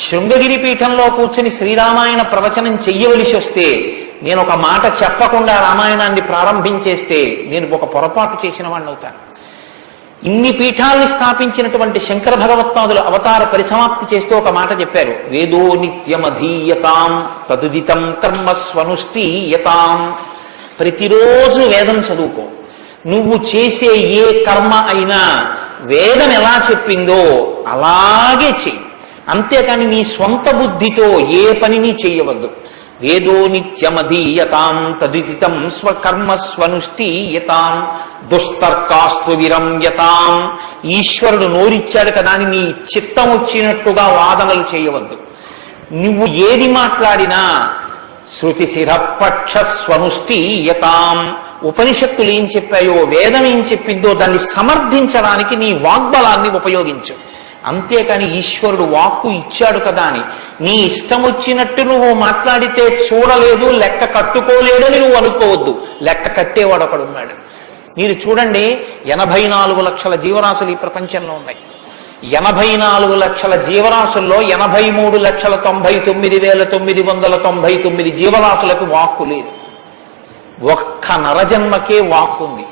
శృంగగిరి పీఠంలో కూర్చుని శ్రీరామాయణ ప్రవచనం చెయ్యవలసి వస్తే నేను ఒక మాట చెప్పకుండా రామాయణాన్ని ప్రారంభించేస్తే నేను ఒక పొరపాటు చేసిన వాడిని అవుతాను. ఇన్ని పీఠాల్ని స్థాపించినటువంటి శంకర భగవత్పాదులు అవతార పరిసమాప్తి చేస్తూ ఒక మాట చెప్పారు. వేదో నిత్యమధీయతాం తదుదితం కర్మస్వనుష్ఠీయతాం. ప్రతిరోజు వేదం చదువుకో. నువ్వు చేసే ఏ కర్మ అయినా వేదం ఎలా చెప్పిందో అలాగే చెయ్యి. అంతేకాని నీ స్వంత బుద్ధితో ఏ పనిని చెయ్యవద్దు. వేదో నిత్యమధీయతాం తదుదితం స్వకర్మస్వనుష్ఠీయతాం దుస్తర్కాస్తు విరమ్యతాం. ఈశ్వరుడు నోరిచ్చాడు కదా అని నీ చిత్తం వచ్చినట్టుగా వాదనలు చేయవద్దు. నువ్వు ఏది మాట్లాడినా శృతి శిరపక్ష స్వనుష్ఠీయతాం. ఉపనిషత్తులు ఏం చెప్పాయో, వేదం ఏం చెప్పిందో దాన్ని సమర్థించడానికి నీ వాగ్బలాన్ని ఉపయోగించు. అంతేకాని ఈశ్వరుడు వాక్కు ఇచ్చాడు కదా అని నీ ఇష్టం వచ్చినట్టు నువ్వు మాట్లాడితే చూడలేదు, లెక్క కట్టుకోలేదని నువ్వు అనుకోవద్దు. లెక్క కట్టేవాడు ఒకడున్నాడు. మీరు చూడండి, 84 లక్షల జీవరాశులు ఈ ప్రపంచంలో ఉన్నాయి. 84 లక్షల జీవరాశుల్లో 83,99,999 జీవరాశులకు వాక్కు లేదు. ఒక్క నరజన్మకే వాక్కు ఉంది.